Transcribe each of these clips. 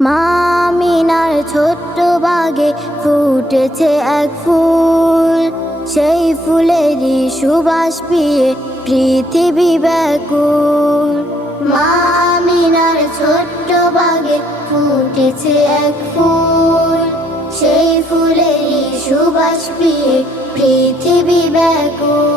মামিনার ছোট্ট বাগে ফুটেছে এক ফুল। সেই ফুলেরই সুবাস পিয়ে পৃথিবী ব্যাকুল। মামিনার ছোট্ট বাগে ফুটেছে এক ফুল। সেই ফুলেরই সুবাস পিয়ে পৃথিবী ব্যাকুল।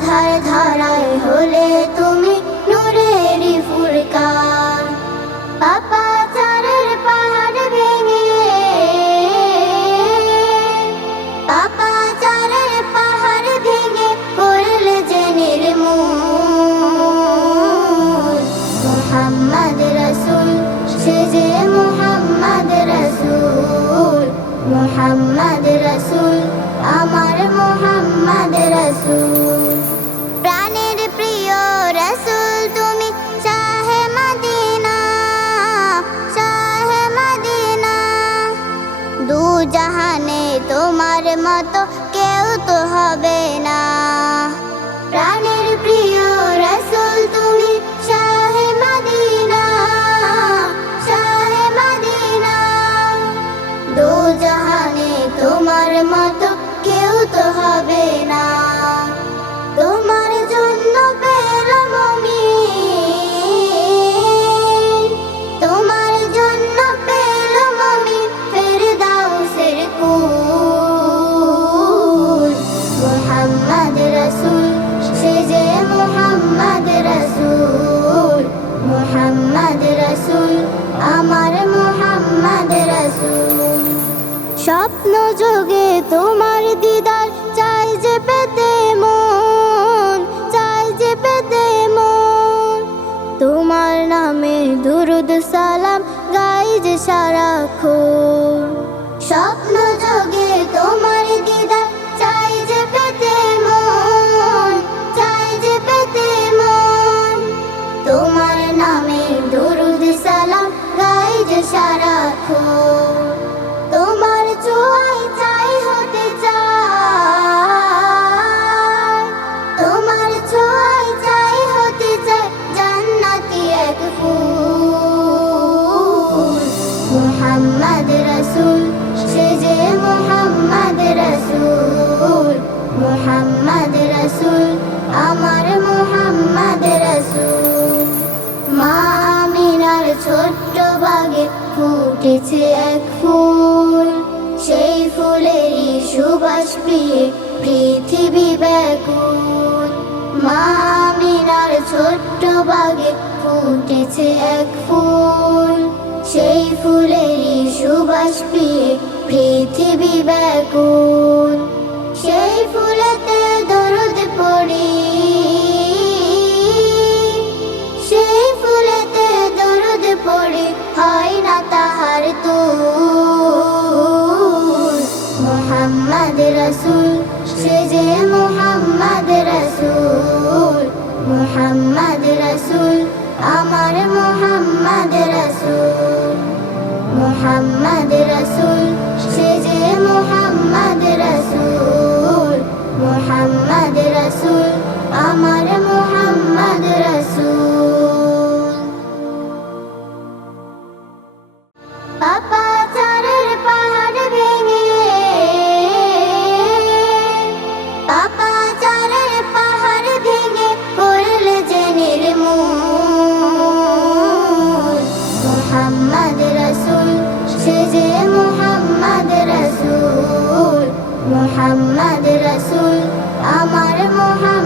আধার ধরাই হলে তুমি নূরের ফুরকান। পাপাচারের পাহাড় ভেঙে। পাপাচারের পাহাড় ভেঙে করলে যে নির্মূল। মোহাম্মদ রসুল, সে যে মোহাম্মদ রসুল। মোহাম্মদ রসুল, আমার মোহাম্মদ রসুল। তোমার মতো কেউ তো হবে না। যোগে তোমার দিদার, চাই যে পেতে মন, চাই যে পেতে মন। তোমার নামে দুরুদ সালাম, গাই যে সারাক্ষণ। সুবাস পৃথিবী ব্যাকুল। মা আমিনার ছোট্ট বাগে ফুটেছে এক ফুল। সেই ফুলেরই সুবাস পেয়ে পৃথিবী ব্যাকুল। সেই ফুলেতে দরদ পড়ি। সেই ফুলেতে দরদ পড়ে, হয় না তাহার তুল। মোহাম্মদ রসুল সে যে মোহাম্মদ রসুল। যে মোহাম্মদ রসুল মোহাম্মদ রসুল আমার মোহাম্মদ